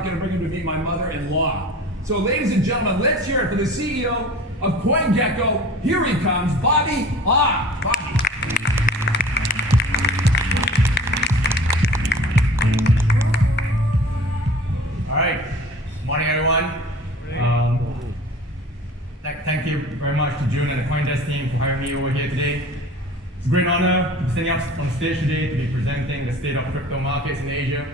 not going to bring him to meet my mother-in-law. So ladies and gentlemen, let's hear it for the CEO of CoinGecko. Here he comes, Bobby Ong. Bobby. All right, morning everyone. Thank you very much to June and the CoinDesk team for having me over here today. It's a great honor to be standing up on stage today to be presenting the state of crypto markets in Asia.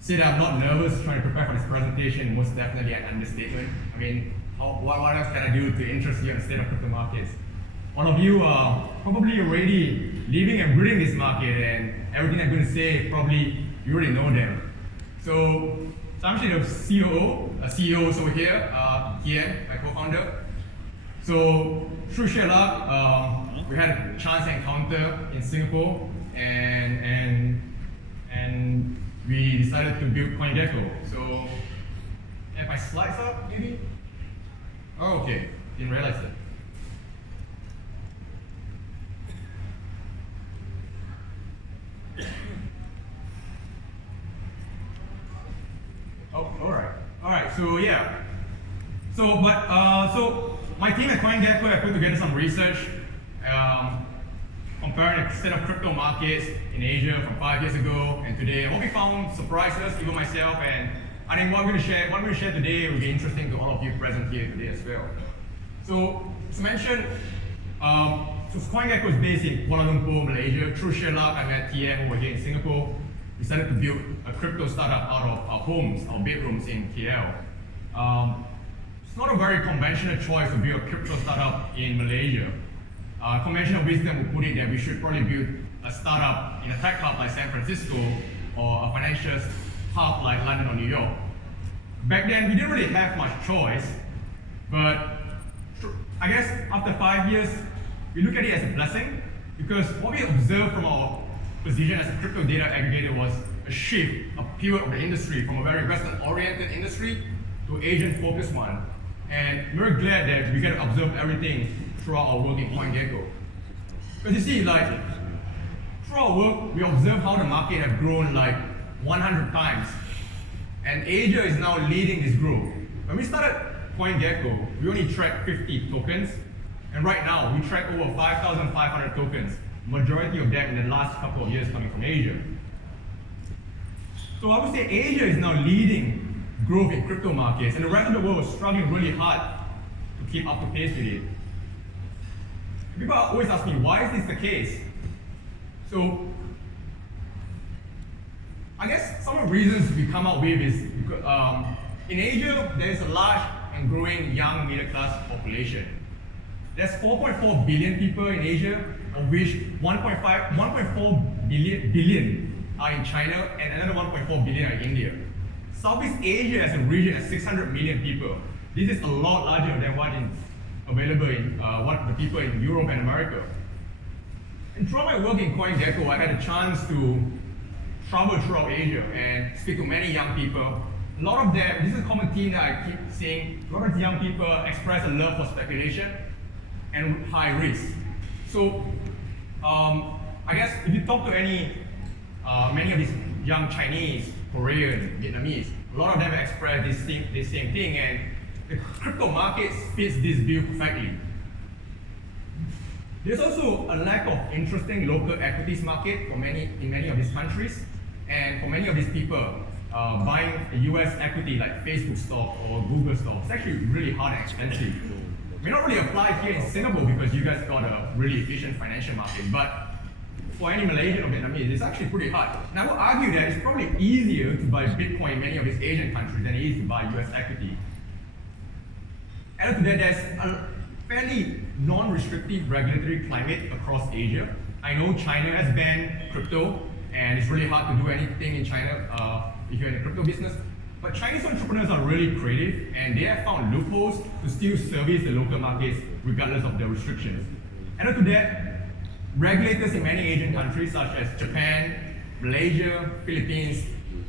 Say that I'm not nervous trying to prepare for this presentation, most definitely an understatement. I mean, what else can I do to interest you in the state of crypto markets? All of you are probably already living and breathing this market, and everything I'm going to say, probably you already know them. So I'm actually the CEO is over here, Kian, my co-founder. So through sheer luck, we had a chance encounter in Singapore, and we decided to build CoinGecko. So have my slides up, maybe? Oh, okay, didn't realize that. Oh, all right. So yeah. So my team at CoinGecko have put together some research comparing the state of crypto markets in Asia from 5 years ago and today. What we found surprised us, even myself, and I think what I'm going to share today will be interesting to all of you present here today as well. So as mentioned, so CoinGecko is based in Kuala Lumpur, Malaysia. Through sheer luck, I met TM over here in Singapore. We decided to build a crypto startup out of our homes, our bedrooms in KL. It's not a very conventional choice to build a crypto startup in Malaysia. Conventional wisdom would put it that we should probably build a startup in a tech hub like San Francisco or a financial hub like London or New York. Back then, we didn't really have much choice, but I guess after 5 years, we look at it as a blessing because what we observed from our position as a crypto data aggregator was a shift, a pivot of the industry from a very Western-oriented industry to Asian-focused one. And we're glad that we get to observe everything throughout our work in CoinGecko. Because you see, like, through our work, we observe how the market have grown like 100 times. And Asia is now leading this growth. When we started CoinGecko, we only tracked 50 tokens. And right now, we track over 5,500 tokens. Majority of them in the last couple of years coming from Asia. So I would say Asia is now leading growth in crypto markets, and the rest of the world is struggling really hard to keep up to pace with it. People always ask me, why is this the case? So I guess some of the reasons we come up with is because, in Asia, there is a large and growing young middle class population. There's 4.4 billion people in Asia, of which 1.4 billion are in China and another 1.4 billion are in India. Southeast Asia as a region has 600 million people. This is a lot larger than what is available in what the people in Europe and America. And throughout my work in CoinGecko, I had a chance to travel throughout Asia and speak to many young people. A lot of them, this is a common theme that I keep seeing, a lot of young people express a love for speculation and high risk. So I guess if you talk to many of these young Chinese, Korean, Vietnamese, a lot of them express this same thing, and the crypto market fits this bill perfectly. There's also a lack of interesting local equities market in many of these countries, and for many of these people, buying a US equity like Facebook stock or Google stock is actually really hard and expensive. It may not really apply here in Singapore because you guys got a really efficient financial market, but for any Malaysian or Vietnamese, it's actually pretty hard. And I would argue that it's probably easier to buy Bitcoin in many of these Asian countries than it is to buy US equity. Added to that, there's a fairly non-restrictive regulatory climate across Asia. I know China has banned crypto, and it's really hard to do anything in China if you're in the crypto business. But Chinese entrepreneurs are really creative, and they have found loopholes to still service the local markets regardless of the restrictions. Added to that, regulators in many Asian countries such as Japan, Malaysia, Philippines,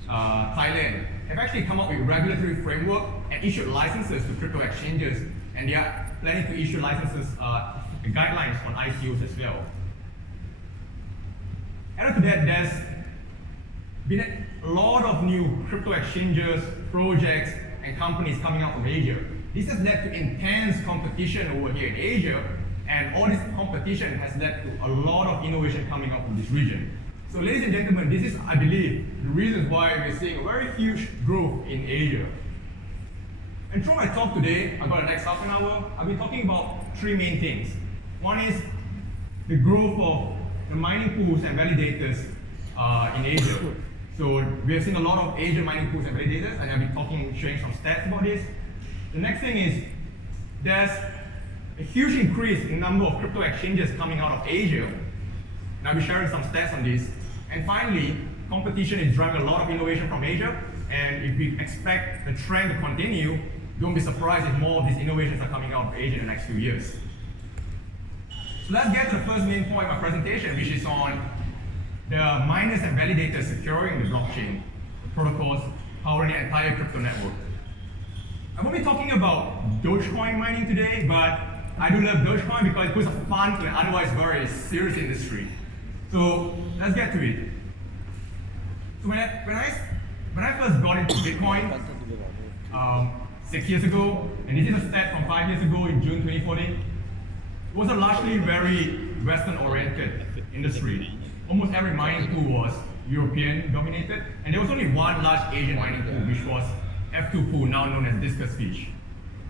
Thailand have actually come up with regulatory framework and issued licenses to crypto exchanges, and they are planning to issue licenses, guidelines on ICOs as well. Added to that, there's been a lot of new crypto exchanges, projects, and companies coming out from Asia. This has led to intense competition over here in Asia, and all this competition has led to a lot of innovation coming out from this region. So ladies and gentlemen, this is, I believe, the reasons why we're seeing a very huge growth in Asia. And through my talk today, about the next half an hour, I've been talking about three main things. One is the growth of the mining pools and validators in Asia. So we have seen a lot of Asian mining pools and validators, and I'll be showing some stats about this. The next thing is there's a huge increase in the number of crypto exchanges coming out of Asia. And I'll be sharing some stats on this. And finally, competition is driving a lot of innovation from Asia. And if we expect the trend to continue, don't be surprised if more of these innovations are coming out of Asia in the next few years. So let's get to the first main point of my presentation, which is on the miners and validators securing the blockchain, the protocols powering the entire crypto network. I won't be talking about Dogecoin mining today, but I do love Dogecoin because it puts a fun to an otherwise very serious industry. So let's get to it. So when I first got into Bitcoin 6 years ago, and this is a stat from 5 years ago in June 2014, it was a largely very Western-oriented industry. Almost every mining pool was European dominated, and there was only one large Asian mining pool, which was F2 pool, now known as Discus Speech.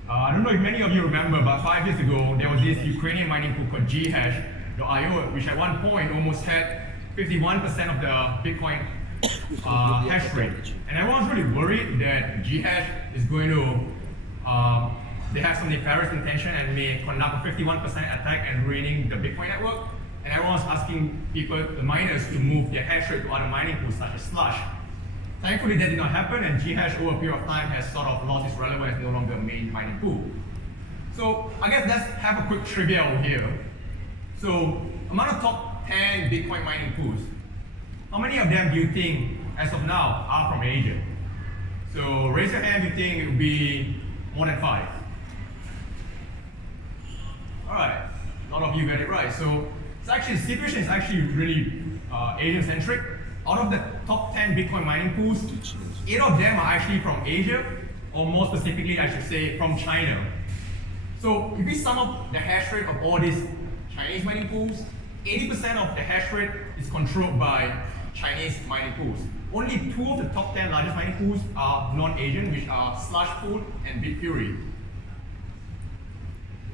I don't know if many of you remember, but 5 years ago, there was this Ukrainian mining pool called Ghash.io, which at one point almost had 51% of the Bitcoin hash rate. And everyone's really worried that Ghash is going to, they have some nefarious intention and may conduct a 51% attack and ruining the Bitcoin network. And everyone's asking people, the miners, to move their hash rate to other mining pools such as Slush. Thankfully, that did not happen, and Ghash over a period of time has sort of lost its relevance as no longer a main mining pool. So I guess let's have a quick trivia over here. So among the top 10 Bitcoin mining pools, how many of them do you think, as of now, are from Asia? So raise your hand if you think it would be more than 5. All right, a lot of you got it right. So it's actually, the situation is actually really Asian-centric. Out of the top 10 Bitcoin mining pools, 8 of them are actually from Asia, or more specifically, I should say, from China. So if we sum up the hash rate of all these Chinese mining pools, 80% of the hash rate is controlled by Chinese mining pools. Only 2 of the top 10 largest mining pools are non-Asian, which are Slush Pool and Bitfury.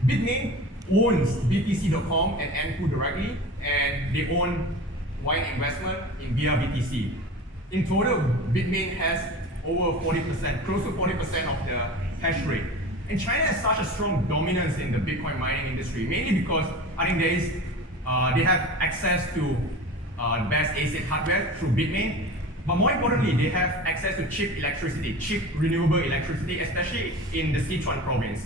Bitmain owns BTC.com and Npool directly, and they own wide investment in via BTC. In total, Bitmain has over 40%, close to 40% of the hash rate. And China has such a strong dominance in the Bitcoin mining industry, mainly because I think they have access to the best ASIC hardware through Bitmain. But more importantly, they have access to cheap electricity, cheap renewable electricity, especially in the Sichuan province.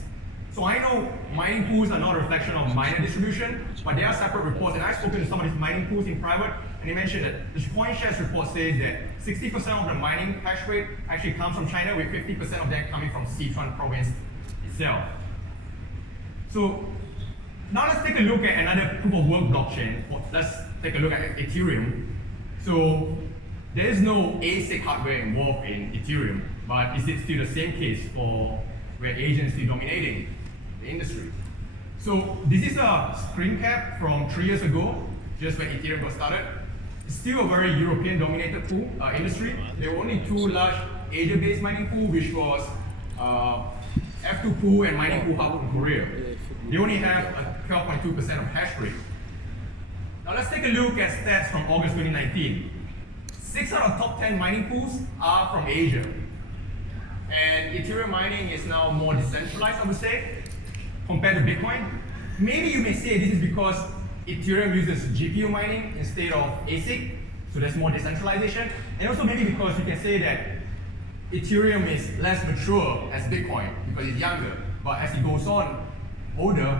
So I know mining pools are not a reflection of miner distribution, but there are separate reports, and I've spoken to some of these mining pools in private, and they mentioned that the CoinShares report says that 60% of the mining hash rate actually comes from China, with 50% of that coming from Sichuan province itself. So now let's take a look at another proof of work blockchain. Let's take a look at Ethereum. So there is no ASIC hardware involved in Ethereum, but is it still the same case for where Asians are still dominating the industry? So this is a screen cap from 3 years ago, just when Ethereum got started. It's still a very European-dominated pool industry. There were only 2 large Asia-based mining pools, which was F2 pool and mining pool hub in Korea. They only have a 12.2% of hash rate. Now let's take a look at stats from August 2019. 6 out of top 10 mining pools are from Asia. And Ethereum mining is now more decentralized, I would say, compared to Bitcoin. Maybe you may say this is because Ethereum uses GPU mining instead of ASIC, so there's more decentralization. And also maybe because you can say that Ethereum is less mature as Bitcoin because it's younger. But as it goes on older,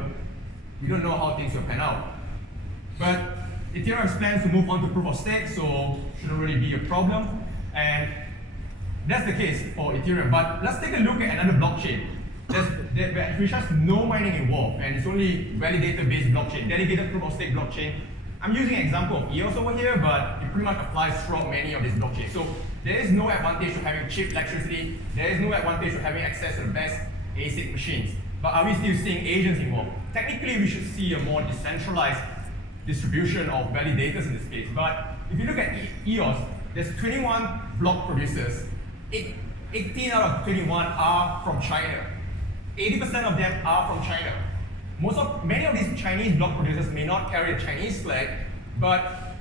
we don't know how things will pan out. But Ethereum's plans to move on to proof of stake, so shouldn't really be a problem. And that's the case for Ethereum. But let's take a look at another blockchain which has no mining involved, and it's only validator-based blockchain, dedicated proof of stake blockchain, I'm using an example of EOS over here, but it pretty much applies throughout many of these blockchains. So there is no advantage to having cheap electricity. There is no advantage to having access to the best ASIC machines. But are we still seeing agents involved? Technically, we should see a more decentralized distribution of validators in this case. But if you look at EOS, there's 21 block producers. 18 out of 21 are from China. 80% of them are from China. Many of these Chinese block producers may not carry a Chinese flag, but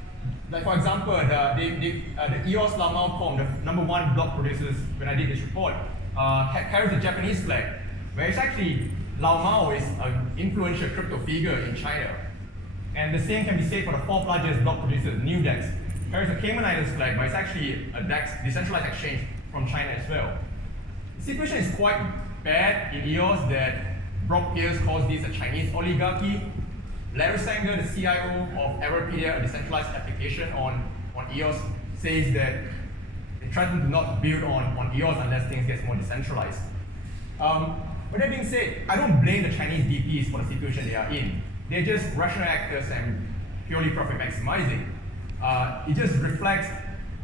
like for example, the EOS Lamao Com, the #1 block producers, when I did this report, carries a Japanese flag, where it's actually Lamao is an influential crypto figure in China. And the same can be said for the 4th largest block producer, NewDex. Carries a Cayman Islands flag, but it's actually a DEX, decentralized exchange from China as well. The situation is quite bad in EOS that Brock Pierce calls this a Chinese oligarchy. Larry Sanger, the CIO of Everpedia, a decentralized application on EOS, says that they threaten to not build on EOS unless things get more decentralized. With that being said, I don't blame the Chinese DPs for the situation they are in. They're just rational actors and purely profit maximizing. It just reflects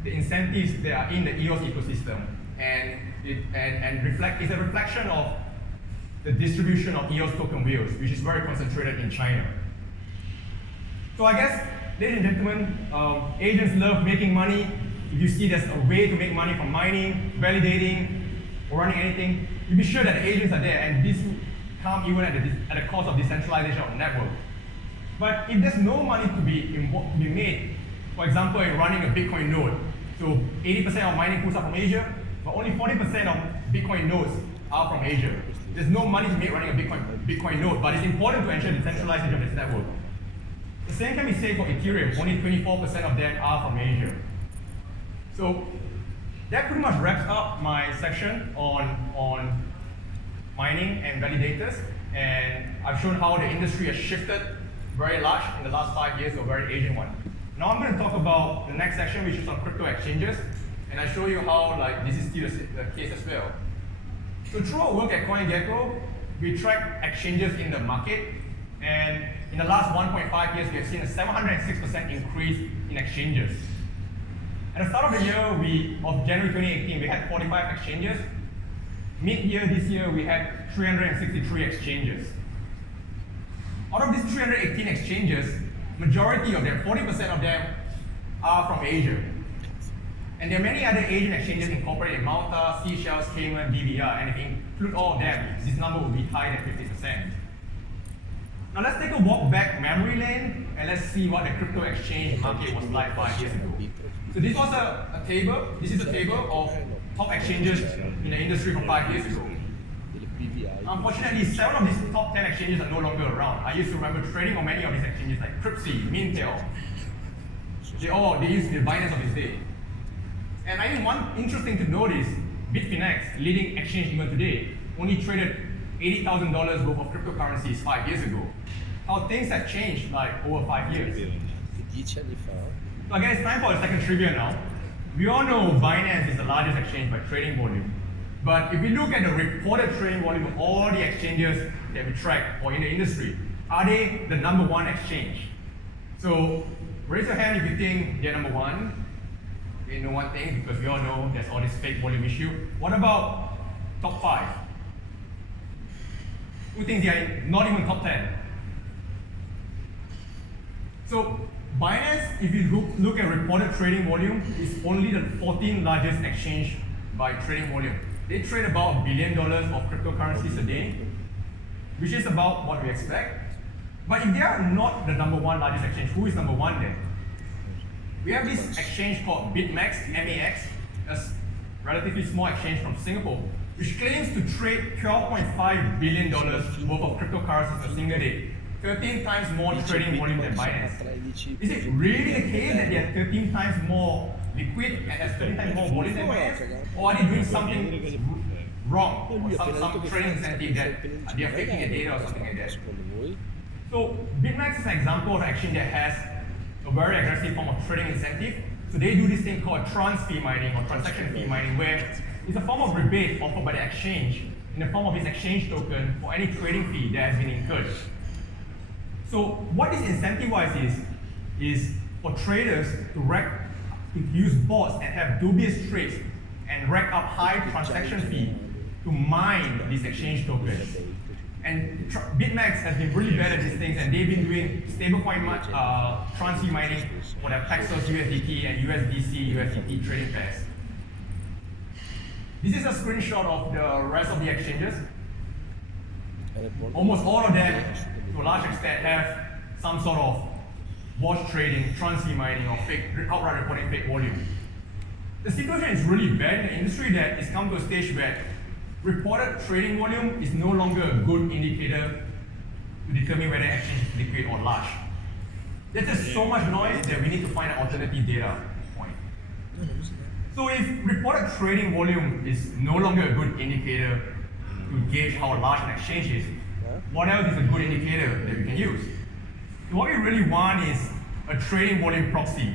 the incentives that are in the EOS ecosystem, and it's a reflection of the distribution of EOS token wheels, which is very concentrated in China. So I guess, ladies and gentlemen, agents love making money. If you see there's a way to make money from mining, validating, or running anything, you be sure that the agents are there, and this come even at the cost of decentralization of the network. But if there's no money to be made, for example, in running a Bitcoin node, so 80% of mining pools are from Asia, but only 40% of Bitcoin nodes are from Asia. There's no money to make running a Bitcoin node, but it's important to ensure decentralization of this network. The same can be said for Ethereum. Only 24% of them are from Asia. So that pretty much wraps up my section on mining and validators. And I've shown how the industry has shifted very large in the last 5 years to a very Asian one. Now I'm going to talk about the next section, which is on crypto exchanges. And I show you how this is still the case as well. So through our work at CoinGecko, we track exchanges in the market, and in the last 1.5 years, we have seen a 706% increase in exchanges. At the start of the year, of January 2018, we had 45 exchanges. Mid-year this year, we had 363 exchanges. Out of these 318 exchanges, majority of them, 40% of them, are from Asia. And there are many other Asian exchanges incorporated in Malta, Seychelles, Cayman, BVR, and if you include all of them, this number will be higher than 50%. Now let's take a walk back memory lane, and let's see what the crypto exchange market was like 5 years ago. So this was a table, this is a table of top exchanges in the industry from 5 years ago. Unfortunately, 7 of these top 10 exchanges are no longer around. I used to remember trading on many of these exchanges like Cryptsy, Mintel. They use the Binance of this day. And I think one interesting to note is Bitfinex, leading exchange even today, only traded $80,000 worth of cryptocurrencies 5 years ago. How things have changed like over 5 years. So again, it's time for the second trivia now. We all know Binance is the largest exchange by trading volume. But if we look at the reported trading volume of all the exchanges that we track or in the industry, are they the #1 exchange? So raise your hand if you think they're #1. Okay, no one thinks, because we all know there's all this fake volume issue. What about top 5? Who thinks they are not even top 10? So Binance, if you look at reported trading volume, is only the 14th largest exchange by trading volume. They trade about $1 billion of cryptocurrencies a day, which is about what we expect. But if they are not the #1 largest exchange, who is #1 then? We have this exchange called BitMEX, MAX, a relatively small exchange from Singapore, which claims to trade $12.5 billion worth of cryptocurrencies a single day, 13 times more trading volume than Binance. Is it really the case that they are 13 times more liquid and has 13 times more volume than Binance? Or are they doing something wrong, or some trading incentive that they are faking the data or something like that? So BitMEX is an example of an exchange that has a very aggressive form of trading incentive. So they do this thing called trans fee mining or transaction fee mining, where it's a form of rebate offered by the exchange in the form of this exchange token for any trading fee that has been incurred. So what this incentivize is, is for traders to use bots and have dubious trades and rack up high transaction fee to mine these exchange tokens. And BitMEX has been really bad at these things, and they've been doing stablecoin transfer mining for their Paxos USDT and USDC USDT trading pairs. This is a screenshot of the rest of the exchanges. Almost all of them, to a large extent, have some sort of wash trading, transfer mining, or outright reporting fake volume. The situation is really bad in the industry that it's come to a stage where reported trading volume is no longer a good indicator to determine whether an exchange is liquid or large. There's just so much noise that we need to find an alternative data point. So if reported trading volume is no longer a good indicator to gauge how large an exchange is, what else is a good indicator that we can use? So what we really want is a trading volume proxy.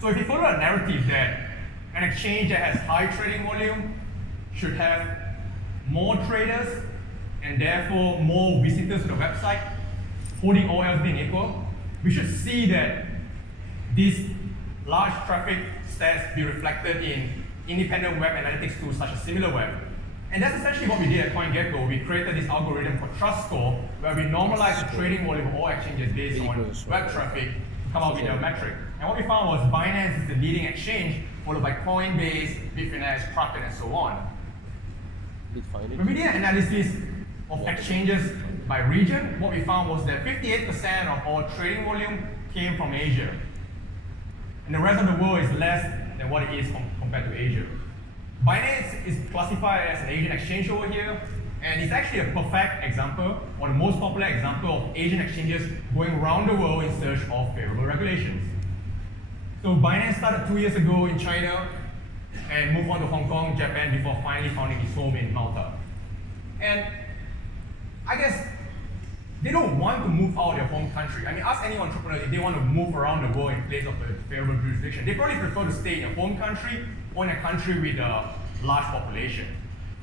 So if you follow a narrative that an exchange that has high trading volume should have more traders and therefore more visitors to the website, holding all else being equal, we should see that these large traffic stats be reflected in independent web analytics tools such as SimilarWeb. And that's essentially what we did at CoinGecko. We created this algorithm called Trust Score, where we normalize the trading volume of all exchanges based on web traffic to come up with a metric. And what we found was Binance is the leading exchange, followed by Coinbase, Bitfinex, Kraken, and so on. When we did an analysis of exchanges by region, what we found was that 58% of all trading volume came from Asia. And the rest of the world is less than what it is compared to Asia. Binance is classified as an Asian exchange over here, and it's actually a perfect example, or the most popular example of Asian exchanges going around the world in search of favorable regulations. So Binance started 2 years ago in China, and moved on to Hong Kong, Japan, before finally founding its home in Malta. And I guess they don't want to move out of their home country. I mean, ask any entrepreneur if they want to move around the world in place of a favorable jurisdiction. They probably prefer to stay in a home country or in a country with a large population.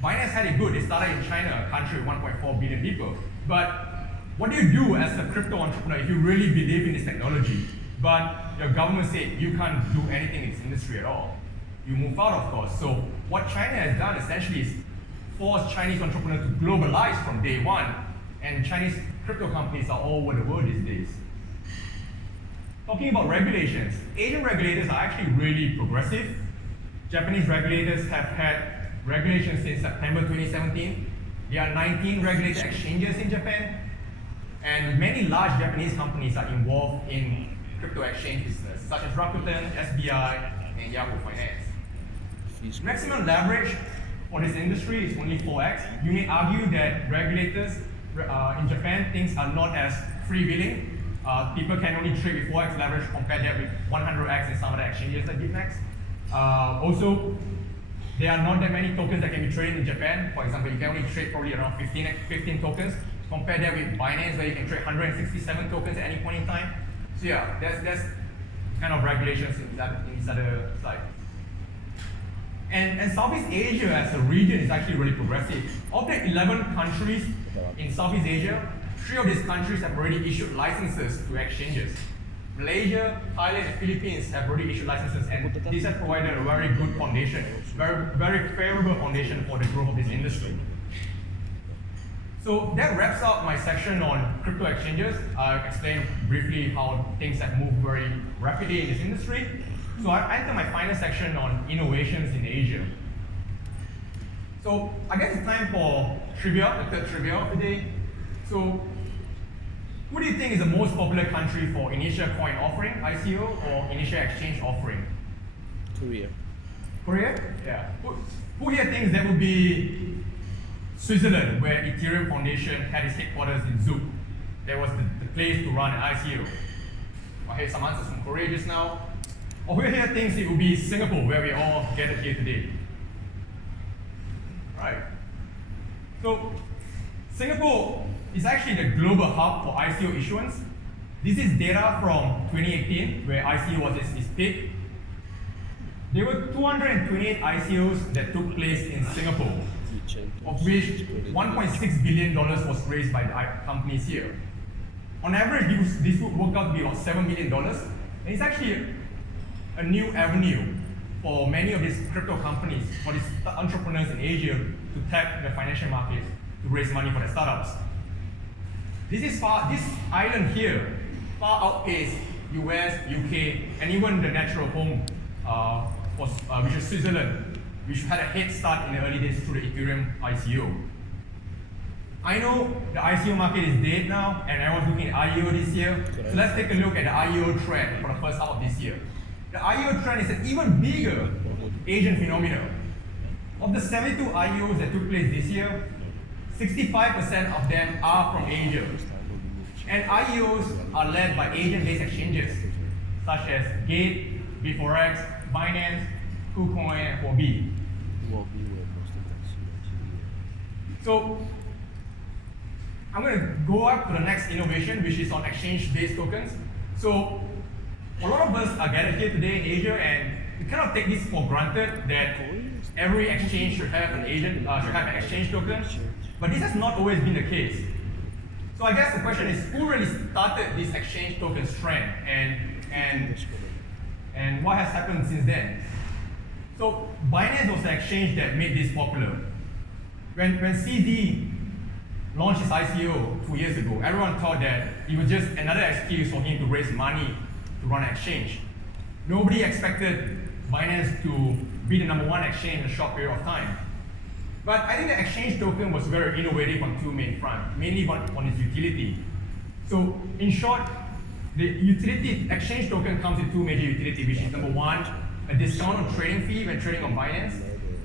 Binance had it good. They started in China, a country with 1.4 billion people. But what do you do as a crypto entrepreneur if you really believe in this technology, but your government said you can't do anything in this industry at all? You move out, of course. So what China has done essentially is force Chinese entrepreneurs to globalize from day one, and Chinese crypto companies are all over the world these days. Talking about regulations, Asian regulators are actually really progressive. Japanese regulators have had regulations since September 2017. There are 19 regulated exchanges in Japan, and many large Japanese companies are involved in crypto exchange business, such as Rakuten, SBI, and Yahoo Finance. Maximum leverage for this industry is only 4x. You may argue that regulators in Japan, things are not as freewheeling. People can only trade with 4x leverage, compared that with 100x in some of the exchanges like BitMEX. Also, there are not that many tokens that can be traded in Japan. For example, you can only trade probably around 15 tokens. Compare that with Binance, where you can trade 167 tokens at any point in time. So yeah, there's kind of regulations in this other side. And Southeast Asia as a region is actually really progressive. Of the 11 countries in Southeast Asia, 3 of these countries have already issued licenses to exchanges. Malaysia, Thailand, and Philippines have already issued licenses, and this has provided a very good foundation, very favorable foundation for the growth of this industry. So that wraps up my section on crypto exchanges. I explained briefly how things have moved very rapidly in this industry. So I enter my final section on innovations in Asia. So I guess it's time for trivia, the third trivia of the day. So who do you think is the most popular country for initial coin offering, ICO, or initial exchange offering? Korea. Korea? Yeah. Who here thinks that would be Switzerland, where Ethereum Foundation had its headquarters in Zug? That was the place to run an ICO. I heard some answers from Korea just now. Or who here thinks it would be Singapore, where we all gathered here today? Right. So Singapore is actually the global hub for ICO issuance. This is data from 2018, where ICO was its peak. There were 228 ICOs that took place in Singapore, of which $1.6 billion was raised by the companies here. On average, this would work out to be about $7 million And it's actually a new avenue for many of these crypto companies, for these entrepreneurs in Asia to tap the financial markets to raise money for their startups. This island here far outpaces US, UK, and even the natural home, which is Switzerland, which had a head start in the early days through the Ethereum ICO. I know the ICO market is dead now, and everyone's looking at IEO this year. So let's take a look at the IEO trend for the first half of this year. The IEO trend is an even bigger Asian phenomenon. Of the 72 IEOs that took place this year, 65% of them are from Asia. And IEOs are led by Asian-based exchanges, such as Gate, B4X, Binance, KuCoin, and Huobi. So I'm going to go up to the next innovation, which is on exchange-based tokens. So a lot of us are gathered here today in Asia, and we cannot take this for granted that every exchange should have an exchange token. But this has not always been the case. So I guess the question is, who really started this exchange tokens trend, and what has happened since then? So Binance was the exchange that made this popular. When CD launched his ICO 2 years ago, everyone thought that it was just another excuse for him to raise money to run an exchange. Nobody expected Binance to be the #1 exchange in a short period of time. But I think the exchange token was very innovative on two main fronts, mainly on its utility. So in short, the utility exchange token comes with two major utilities, which is #1, a discount on trading fee when trading on Binance,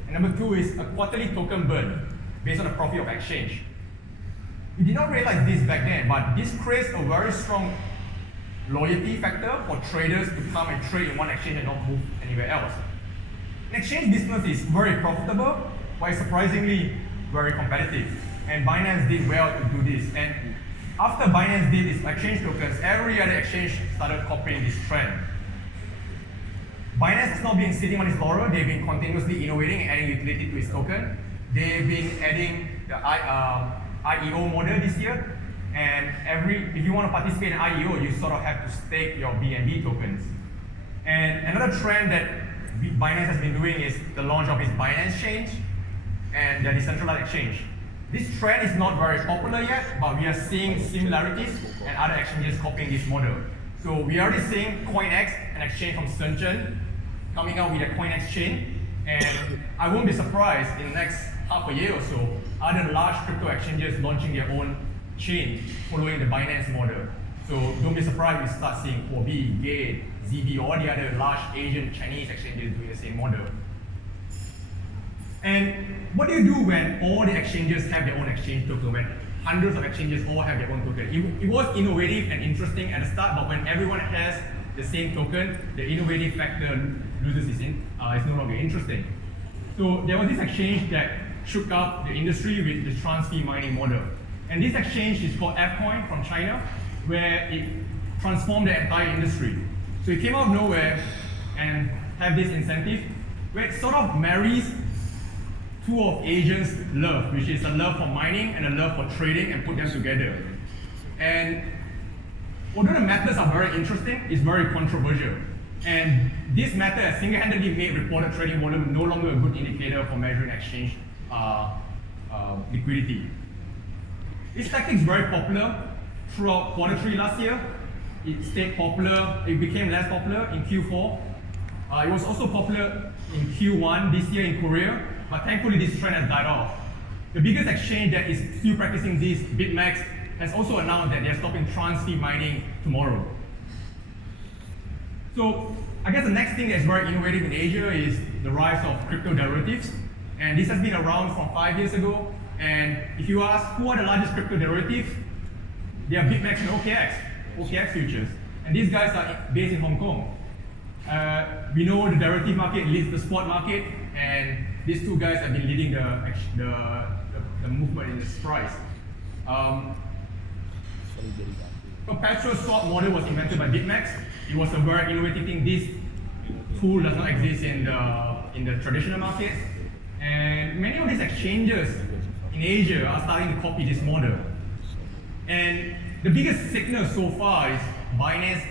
and #2 is a quarterly token burn based on the profit of exchange. We did not realize this back then, but this creates a very strong loyalty factor for traders to come and trade in one exchange and not move anywhere else. An exchange business is very profitable, but surprisingly very competitive. And Binance did well to do this. And after Binance did its exchange tokens, every other exchange started copying this trend. Binance has not been sitting on its laurel. They've been continuously innovating and adding utility to its token. They've been adding the IEO model this year. And if you want to participate in IEO, you sort of have to stake your BNB tokens. And another trend that Binance has been doing is the launch of its Binance Chain and the decentralized exchange. This trend is not very popular yet, but we are seeing similarities and other exchanges copying this model. So we are already seeing CoinX, an exchange from Shenzhen, coming out with a CoinX chain. And I won't be surprised in the next half a year or so, other large crypto exchanges launching their own chain following the Binance model. So don't be surprised if you start seeing Huobi, Gate, ZB, all the other large Asian Chinese exchanges doing the same model. And what do you do when all the exchanges have their own exchange token, when hundreds of exchanges all have their own token? It was innovative and interesting at the start, but when everyone has the same token, the innovative factor loses it's no longer interesting. So there was this exchange that shook up the industry with the trans-fee mining model. And this exchange is called Fcoin from China, where it transformed the entire industry. So it came out of nowhere and had this incentive where it sort of marries two of Asians' love, which is a love for mining and a love for trading, and put them together. And although the methods are very interesting, it's very controversial. And this method has single-handedly made reported trading volume no longer a good indicator for measuring exchange liquidity. This tactic is very popular throughout Q3 last year. It stayed popular, it became less popular in Q4. It was also popular in Q1 this year in Korea, but thankfully this trend has died off. The biggest exchange that is still practicing this, BitMEX, has also announced that they're stopping trans-fee mining tomorrow. So I guess the next thing that's very innovative in Asia is the rise of crypto derivatives. And this has been around from 5 years ago. And if you ask who are the largest crypto derivatives, they are BitMEX and OKX futures. And these guys are based in Hong Kong. We know the derivative market leads the spot market, and these two guys have been leading the movement in this price. Perpetual swap model was invented by BitMEX. It was a very innovative thing. This tool does not exist in the traditional markets. And many of these exchanges in Asia are starting to copy this model. And the biggest signal so far is Binance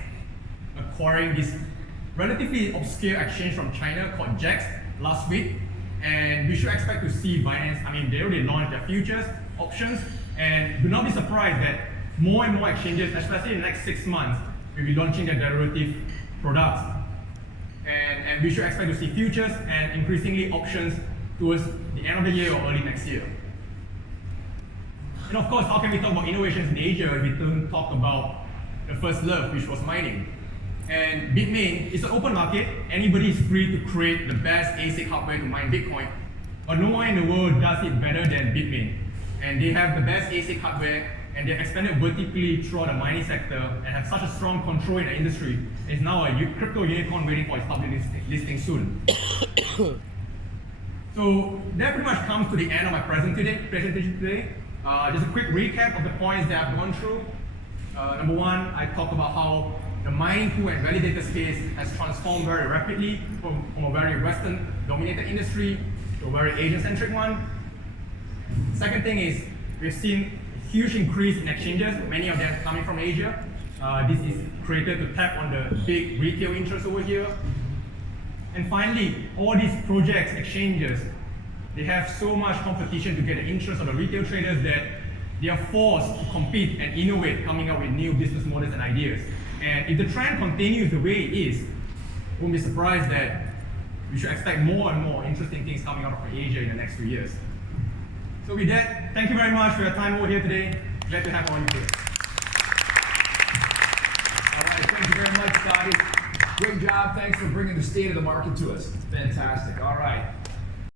acquiring this relatively obscure exchange from China called JEX last week. And we should expect to see Binance, they already launched their futures, options, and do not be surprised that more and more exchanges, especially in the next 6 months, will be launching their derivative products. And we should expect to see futures and increasingly options towards the end of the year or early next year. And of course, how can we talk about innovations in Asia if we don't talk about the first love, which was mining? And Bitmain is an open market. Anybody is free to create the best ASIC hardware to mine Bitcoin. But no one in the world does it better than Bitmain. And they have the best ASIC hardware, and they've expanded vertically throughout the mining sector and have such a strong control in the industry. It's now a crypto unicorn waiting for its public listing soon. So that pretty much comes to the end of my presentation today. Just a quick recap of the points that I've gone through. Number one, I talked about how the mining pool and validator space has transformed very rapidly from a very Western-dominated industry to a very Asian-centric one. Second thing is, we've seen a huge increase in exchanges, many of them coming from Asia. This is created to tap on the big retail interest over here. And finally, all these projects, exchanges, they have so much competition to get the interest of the retail traders that they are forced to compete and innovate, coming up with new business models and ideas. And if the trend continues the way it is, won't be surprised that we should expect more and more interesting things coming out of Asia in the next few years. So with that, thank you very much for your time over here today. Glad to have all of you here. All right, thank you very much, guys. Great job. Thanks for bringing the state of the market to us. Fantastic. All right.